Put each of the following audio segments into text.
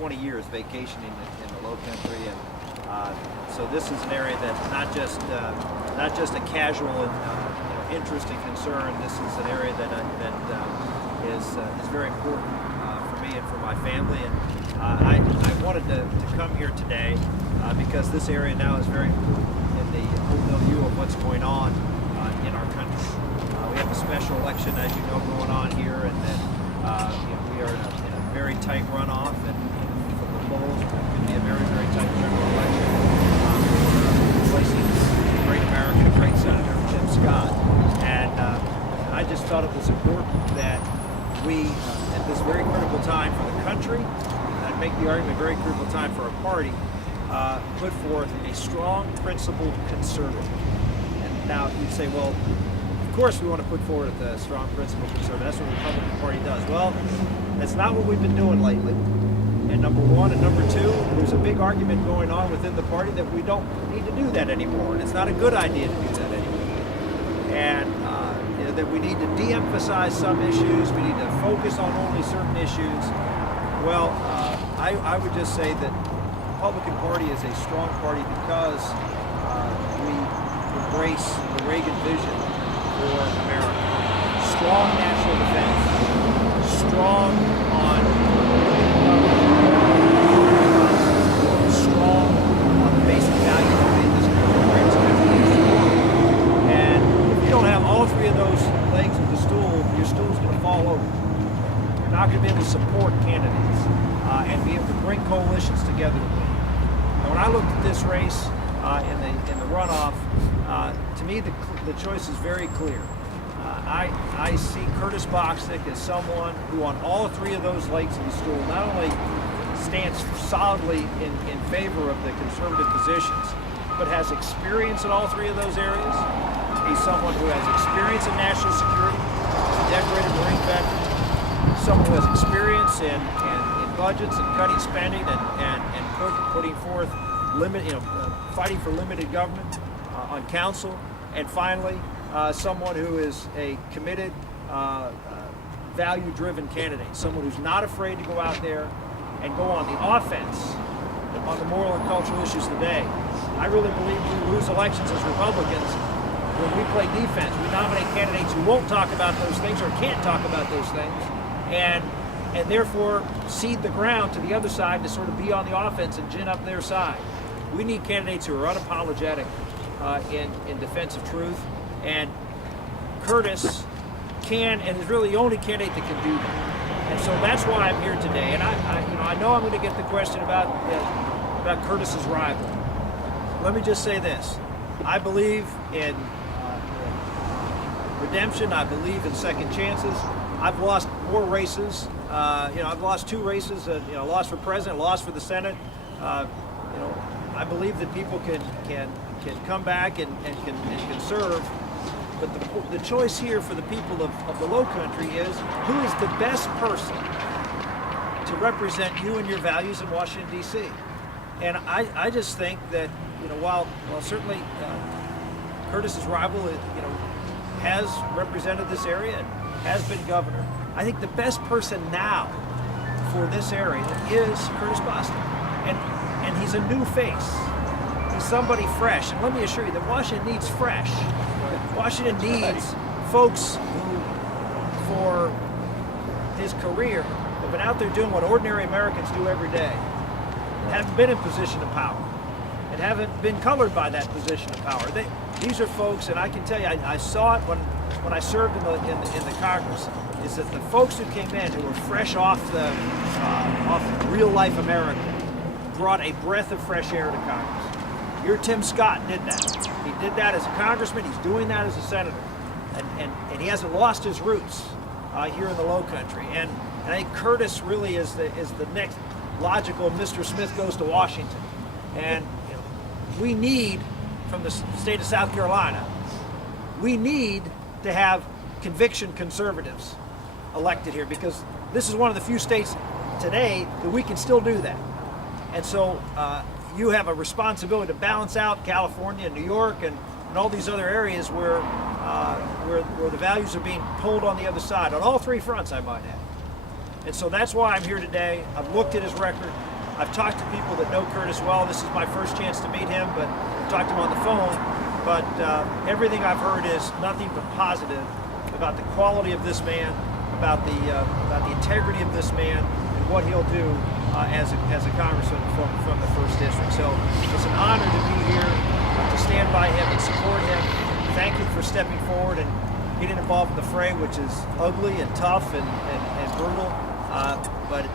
20 years vacationing in the Low Country, and so this is an area that's not just a casual interest and concern. This is an area that is very important for me and for my family. And I wanted to come here today because this area now is very important in the whole milieu of what's going on in our country. We have a special election, as you know, going on here, and then we are in a very tight runoff, and from the polls, it could be a very, very tight general election. Replacing the great American, a great Senator, Tim Scott. And I just felt it was important that we, at this very critical time for the country, I'd make the argument very critical time for our party, put forth a strong, principled conservative. And now you'd say, well, of course we want to put forward a strong, principled conservative. That's what the Republican Party does. Well, that's not what we've been doing lately. And number one, and number two, there's a big argument going on within the party that we don't need to do that anymore, and it's not a good idea to do that anymore. And that we need to de-emphasize some issues, we need to focus on only certain issues. Well, I would just say that the Republican Party is a strong party because we embrace the Reagan vision for America. Strong national defense, strong on strong on the basic values that made this country. And if you don't have all three of those legs of the stool, your stool's going to fall over. You're not going to be able to support candidates and be able to bring coalitions together to win. And when I looked at this race in the runoff, to me the choice is very clear. I see Curtis Bostic as someone who, on all three of those legs of the stool, not only stands solidly in favor of the conservative positions, but has experience in all three of those areas. He's someone who has experience in national security, he's a decorated Marine veteran, someone who has experience in budgets and cutting spending and putting forth fighting for limited government on council, and finally, someone who is a committed, value-driven candidate, someone who's not afraid to go out there and go on the offense on the moral and cultural issues today. I really believe we lose elections as Republicans when we play defense. We nominate candidates who won't talk about those things or can't talk about those things, and therefore cede the ground to the other side to sort of be on the offense and gin up their side. We need candidates who are unapologetic in defense of truth, and Curtis can and is really the only candidate that can do that. And so that's why I'm here today. And I know I'm going to get the question about Curtis's rival. Let me just say this: I believe in redemption. I believe in second chances. I've lost more races. I've lost 2 races. Lost for president, lost for the Senate. I believe that people can come back and can serve. But the choice here for the people of the Low Country is, who is the best person to represent you and your values in Washington, D.C.? And I just think that, while certainly Curtis's rival, has represented this area and has been governor, I think the best person now for this area is Curtis Bostic. And he's a new face. He's somebody fresh. And let me assure you that Washington needs fresh. Washington needs folks who, for his career, have been out there doing what ordinary Americans do every day, haven't been in position of power, and haven't been colored by that position of power. These are folks, and I can tell you, I saw it when I served in the Congress, is that the folks who came in, who were fresh off real life America, brought a breath of fresh air to Congress. Your Tim Scott did that. He did that as a congressman. He's doing that as a senator, and he hasn't lost his roots here in the Low Country. And I think Curtis really is the next logical Mr. Smith goes to Washington. And we need, from the state of South Carolina, we need to have conviction conservatives elected here, because this is one of the few states today that we can still do that. And so you have a responsibility to balance out California and New York and all these other areas where the values are being pulled on the other side, on all 3 fronts, I might add. And so that's why I'm here today. I've looked at his record. I've talked to people that know Curtis well. This is my first chance to meet him, but I've talked to him on the phone. But everything I've heard is nothing but positive about the quality of this man, about the integrity of this man, and what he'll do as a congressman from the 1st District. So it's an honor to be here, to stand by him and support him. Thank him for stepping forward and getting involved in the fray, which is ugly and tough and brutal. But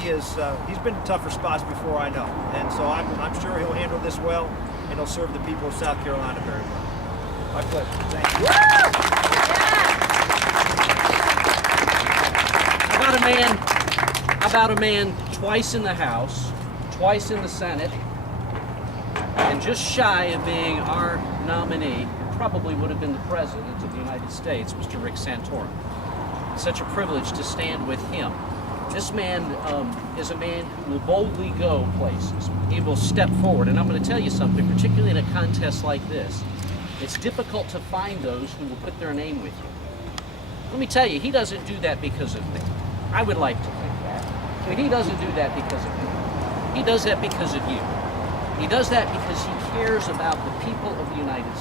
he's been in tougher spots before, I know. And so I'm sure he'll handle this well, and he'll serve the people of South Carolina very well. My pleasure. Thank you. About a man twice in the House, twice in the Senate, and just shy of being our nominee, who probably would have been the President of the United States, Mr. Rick Santorum. Such a privilege to stand with him. This man is a man who will boldly go places. He will step forward, and I'm going to tell you something, particularly in a contest like this. It's difficult to find those who will put their name with you. Let me tell you, he doesn't do that because of me. I would like to think that. But he doesn't do that because of me. He does that because of you. He does that because he cares about the people of the United States.